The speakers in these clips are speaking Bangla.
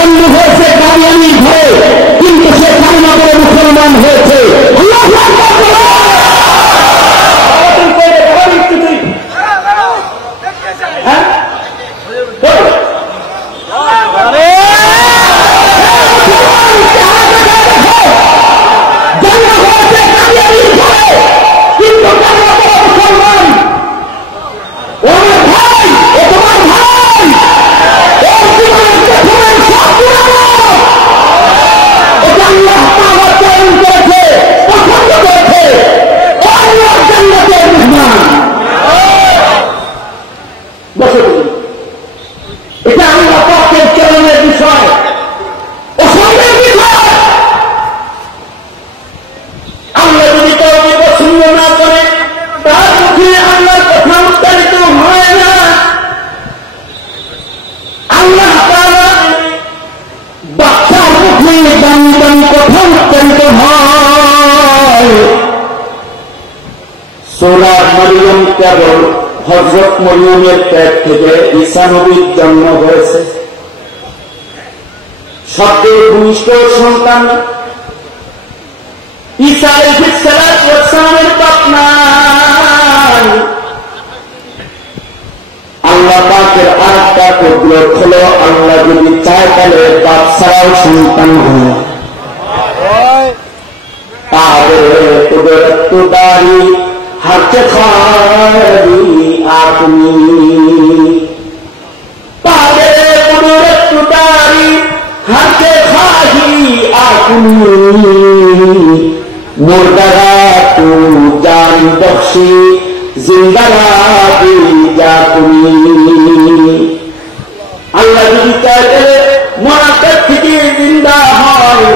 বন্ধু হয়েছে কাদিয়ানির ঘরে, কিন্তু সে কালিমা পড়ে মুসলমান হয়েছে। আল্লাহু আকবার। এটা আল্লাহ পাকের চরণের বিষয়, অসম্ভবের বিষয়। আল্লাহ যদি কাউকে পছন্দ না করে, তার মুখে আল্লাহর কথা উচ্চারিত হয় না। আল্লাহ তাআলা বাচ্চার মুখে দামি দামি কথা উচ্চারিত হয়। সূরা মারইয়াম কেবল হযরত মরিয়মের পেট থেকে ঈসা নবীর জন্ম হয়েছে। সবচেয়ে ঘনিষ্ঠ সন্তান ঈসা আলাইহিস সালামের বাপ নাই। আল্লাহ পাকের আরেকটা কুদরত হলো, আল্লাহ যদি চায় তাহলে বাপ ছাড়াও সন্তান হয়। তাহলে কুদরত দারি হাতে খারি আপনি, পাবে কুদরত দারি হাতে খাহি আপনি, মুর্দারা তু জান বখশি জিন্দারা দি জাকুনি। আল্লাহ যদি চাইতে মরার থেকে জিন্দা হয়,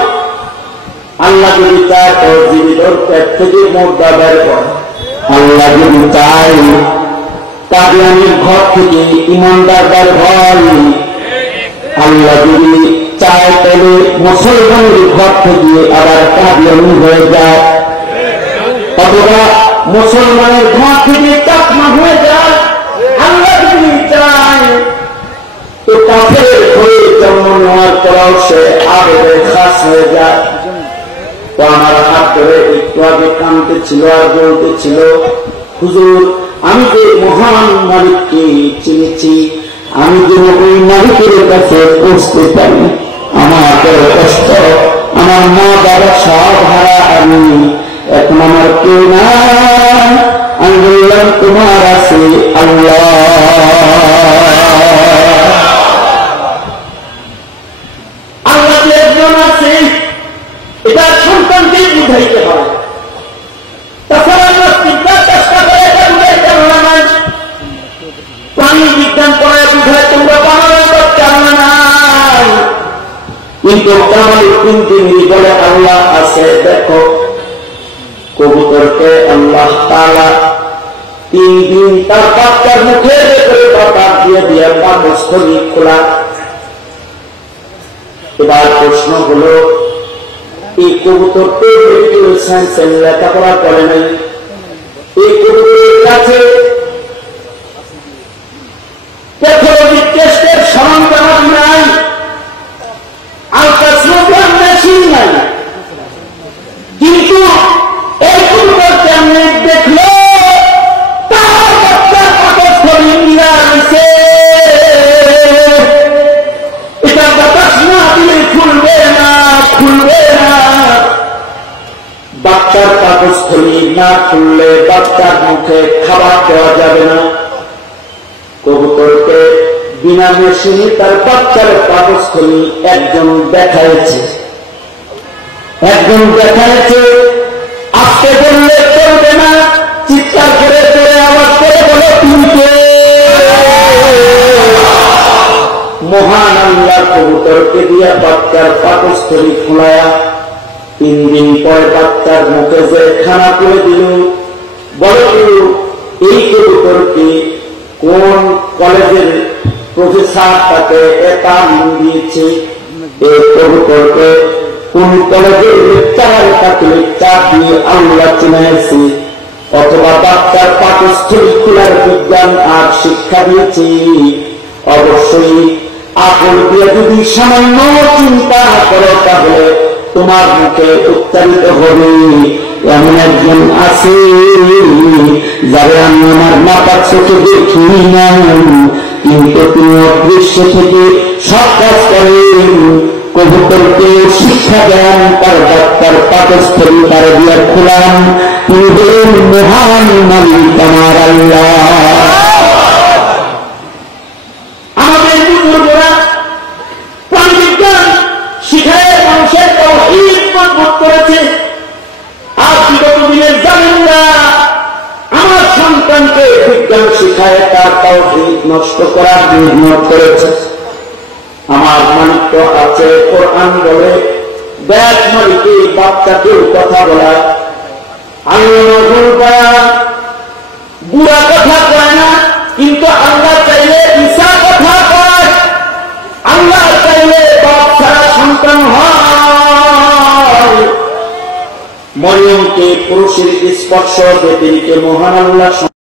আল্লাহ যদি চায় তো জীবিত পেট থেকে মুর্দা বের করে। আল্লাহ যদি চায় কাদিয়ানির ঘর থেকে ইমানদার বের হয়, আল্লাহ যদি চায় তাহলে মুসলমানের ঘর থেকে আবার কাদিয়ানি হয়ে যায়, অথবা মুসলমানের ঘর থেকে চাকমা হয়ে যায়। আল্লাহ যদি চায় তো কাফের হয়ে জন্ম নেওয়ার পর সে আবেদে খাস হয়ে যায়। তো আমার হাত ধরে একটু আগে কাঁদতেছিল আর বলতেছিল, হুজুর আমি যে মহান মালিককে চিনেছি, আমি যে ওই মালিকের কাছে পৌঁছতে পারি, আমার কষ্ট, আমার মা বাবা সব হারা, আমি এখন আমার কেউ না। আমি বললাম তোমার আছে আল্লাহ। আল্লাহ যে একজন আছে এটা সন্তানকে বুঝাইতে হয়, তাছাড়া আমরা চিন্তার চেষ্টা করে এটা বুঝাইতে পারে না। প্রাণী বিজ্ঞান পড়ায় বুঝায় তোমরা বানানোর চালনা নাই, কিন্তু কামালউদ্দিন তিনি বলে আল্লাহ আছে। দেখো কবুতরকে আল্লাহ তাআলা 3 দিন তার বাচ্চার মুখে করে বাতাস দিয়ে দিয়ে পাকস্থলী খোলা। এবার প্রশ্ন হলো, এই কবুতরকে মেডিকেল সায়েন্সের লেখাপড়া করে নাই, এই কবুতরের কাছে প্যাথোলজিক টেস্টের সরঞ্জাম নাই, আলট্রাসোনোগ্রাম মেশিন নাই, কিন্তু এই কবুতরকে আমি দেখলো তার বাচ্চার পাকস্থলী নিয়ে আসে। এটা বাতাস না দিলে খুলবে না, খুলবে না। বাচ্চার পাকস্থলী না খুললে বাচ্চার মুখে খাবার দেওয়া যাবে না। কবুতরকে বিনা মেশিনে তার বাচ্চার পাকস্থলী একজন দেখাইছে, আজকে বললে চলবে না, চিৎকার করে করে আওয়াজ করে বলে তুলতে। মহান আল্লাহ কবুতরকে দিয়া বাচ্চার পাকস্থলী খোলায়া 3 দিন পরে বাচ্চার মুখে যে খানা করে দিল, বলো এই কবুতরকে কোন কলেজের প্রফেসর তাকে তালিম দিয়েছে? এই কবুতরকে কোন কলেজের লেকচারার তাকে লেকচার দিয়ে আল্লাহ চিনাইছে, অথবা বাচ্চার পাকস্থলী খোলার বিজ্ঞান আর শিক্ষা দিয়েছে? অবশ্যই আকল দিয়ে যদি সামান্য চিন্তা করো তাহলে তোমার মুখে উচ্চারিত হবে এমন একজন আছে যারা আমি আমার নাপাক চোখে দেখি না, কিন্তু তিনি অদৃশ্য থেকে সব কাজ করেন। কবুতরকে শিক্ষা দেন, তার ডাক্তার পাকস্থলী তার দিয়ে খোলান। তিনি বলেন মহান মালিক আমার আল্লাহ। আমাদের বুজুর্গরা প্রাণিবিজ্ঞান শিখায় মানুষের তাওহীদ মজবুত করেছে। আর বিগত দিনে জানেন না আমার সন্তানকে বিজ্ঞান শিখায় তার তাওহীদ নষ্ট করার নির্ণয় করেছে। আমার মালিক তো আছে, কোরআন বলে দেখ মালিকে বাচ্চাকেও কথা বলা, বুড়া কথা কয় না, কিন্তু আল্লাহ চাইলে ঈসা কথা কয়। আল্লাহ চাইলে বাপ ছাড়া সন্তান হয়। মরিয়মকে পুরুষের স্পর্শ দেবীকে মহান আল্লাহ